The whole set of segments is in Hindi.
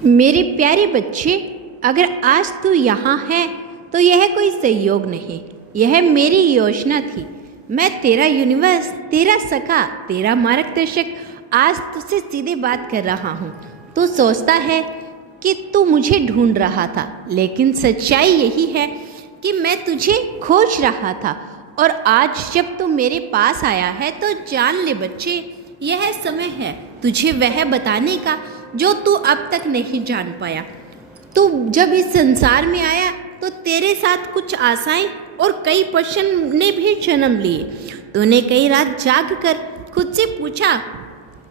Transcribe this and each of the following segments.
मेरे प्यारे बच्चे, अगर आज तू यहाँ है तो यह कोई संयोग नहीं, यह मेरी योजना थी। मैं तेरा यूनिवर्स, तेरा सखा, तेरा मार्गदर्शक आज तुझसे सीधे बात कर रहा हूँ। तू सोचता है कि तू मुझे ढूंढ रहा था, लेकिन सच्चाई यही है कि मैं तुझे खोज रहा था। और आज जब तू मेरे पास आया है तो जान ले बच्चे, यह समय है तुझे वह बताने का जो तू अब तक नहीं जान पाया। तू जब इस संसार में आया तो तेरे साथ कुछ आशाएं और कई प्रश्न ने भी जन्म लिए। तूने कई रात जाग कर खुद से पूछा,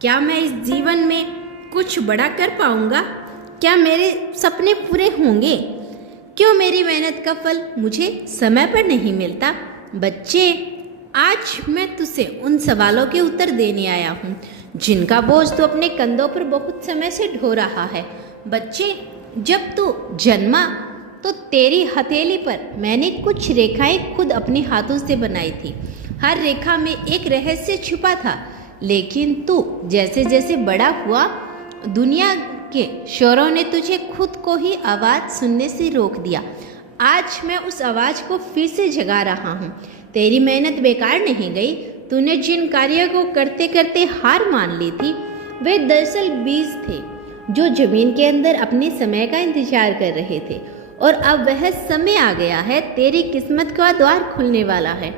क्या मैं इस जीवन में कुछ बड़ा कर पाऊंगा? क्या मेरे सपने पूरे होंगे? क्यों मेरी मेहनत का फल मुझे समय पर नहीं मिलता? बच्चे, आज मैं तुझसे उन सवालों के उत्तर देने आया हूँ जिनका बोझ तू अपने कंधों पर बहुत समय से ढो रहा है। बच्चे, जब तू जन्मा तो तेरी हथेली पर मैंने कुछ रेखाएं खुद अपने हाथों से बनाई थी। हर रेखा में एक रहस्य छुपा था, लेकिन तू जैसे जैसे बड़ा हुआ, दुनिया के शोरों ने तुझे खुद को ही आवाज़ सुनने से रोक दिया। आज मैं उस आवाज़ को फिर से जगा रहा हूँ। तेरी मेहनत बेकार नहीं गई। तूने जिन कार्यों को करते करते हार मान ली थी, वे दरअसल बीज थे जो जमीन के अंदर अपने समय का इंतजार कर रहे थे। और अब वह समय आ गया है, तेरी किस्मत का द्वार खुलने वाला है।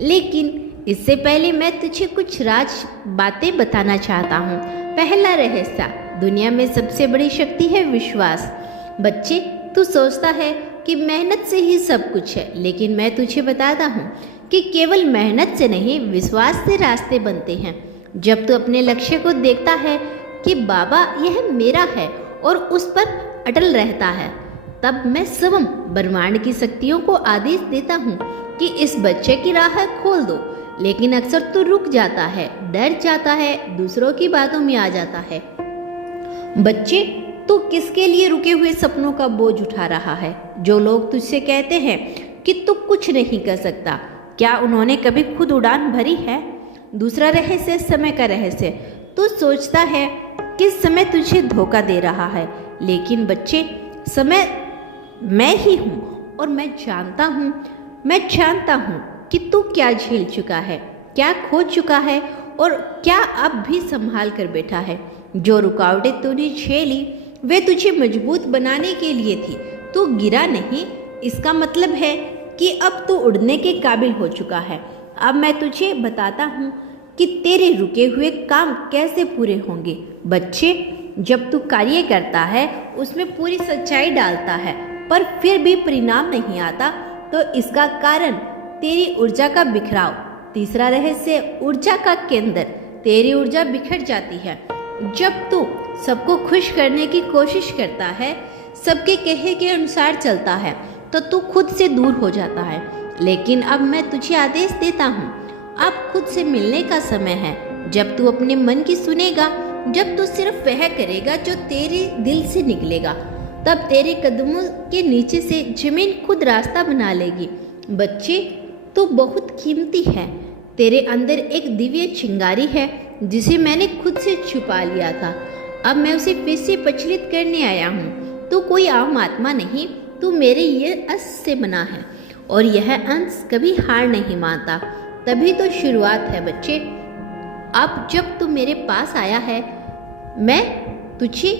लेकिन इससे पहले मैं तुझे कुछ राज बातें बताना चाहता हूँ। पहला रहस्य, दुनिया में सबसे बड़ी शक्ति है विश्वास। बच्चे, तू सोचता है कि मेहनत से ही सब कुछ है, लेकिन मैं तुझे बताता हूँ कि केवल मेहनत से नहीं, विश्वास से रास्ते बनते हैं। जब तू अपने लक्ष्य को देखता है कि बाबा यह मेरा है और उस पर अटल रहता है, तब मैं स्वयं ब्रह्मांड की शक्तियों को आदेश देता हूँ कि इस बच्चे की राह खोल दो। लेकिन अक्सर तू रुक जाता है, डर जाता है, दूसरों की बातों में आ जाता है। बच्चे, तू किसके लिए रुके हुए सपनों का बोझ उठा रहा है? जो लोग तुझसे कहते हैं कि तू कुछ नहीं कर सकता, क्या उन्होंने कभी खुद उड़ान भरी है? दूसरा रहस्य, समय का रहस्य। तू सोचता है कि समय तुझे धोखा दे रहा है, लेकिन बच्चे, समय मैं ही हूँ और मैं जानता हूँ कि तू क्या झेल चुका है, क्या खो चुका है और क्या अब भी संभाल कर बैठा है। जो रुकावटें तूने झेली वे तुझे मजबूत बनाने के लिए थी। तू गिरा नहीं, इसका मतलब है कि अब तू उड़ने के काबिल हो चुका है। अब मैं तुझे बताता हूँ कि तेरे रुके हुए काम कैसे पूरे होंगे। बच्चे, जब तू कार्य करता है, उसमें पूरी सच्चाई डालता है, पर फिर भी परिणाम नहीं आता, तो इसका कारण तेरी ऊर्जा का बिखराव। तीसरा रहस्य, ऊर्जा का केंद्र। तेरी ऊर्जा बिखर जाती है जब तू सबको खुश करने की कोशिश करता है, सबके कहे के अनुसार चलता है, तो तू खुद से दूर हो जाता है। लेकिन अब मैं तुझे आदेश देता हूँ, अब खुद से मिलने का समय है। जब तू अपने मन की सुनेगा, जब तू सिर्फ वह करेगा जो तेरे दिल से निकलेगा, तब तेरे कदमों के नीचे से जमीन खुद रास्ता बना लेगी। बच्चे, तू बहुत कीमती है। तेरे अंदर एक दिव्य चिंगारी है जिसे मैंने खुद से छुपा लिया था। अब मैं उसे फिर से प्रज्वलित करने आया हूँ। तू कोई आम आत्मा नहीं, तू मेरे ये अंश से बना है और यह अंश कभी हार नहीं मानता। तभी तो शुरुआत है बच्चे। अब जब तू मेरे पास आया है, मैं तुझे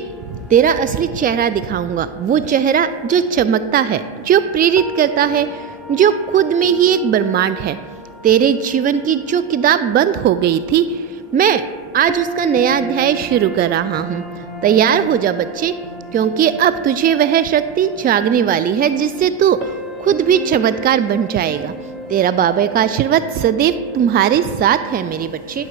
तेरा असली चेहरा दिखाऊंगा। वो चेहरा जो चमकता है, जो प्रेरित करता है, जो खुद में ही एक ब्रह्मांड है। तेरे जीवन की जो किताब बंद हो गई थी, मैं आज उसका नया अध्याय शुरू कर रहा हूँ। तैयार हो जा बच्चे, क्योंकि अब तुझे वह शक्ति जागने वाली है जिससे तू खुद भी चमत्कार बन जाएगा। तेरा बाबा का आशीर्वाद सदैव तुम्हारे साथ है मेरे बच्चे।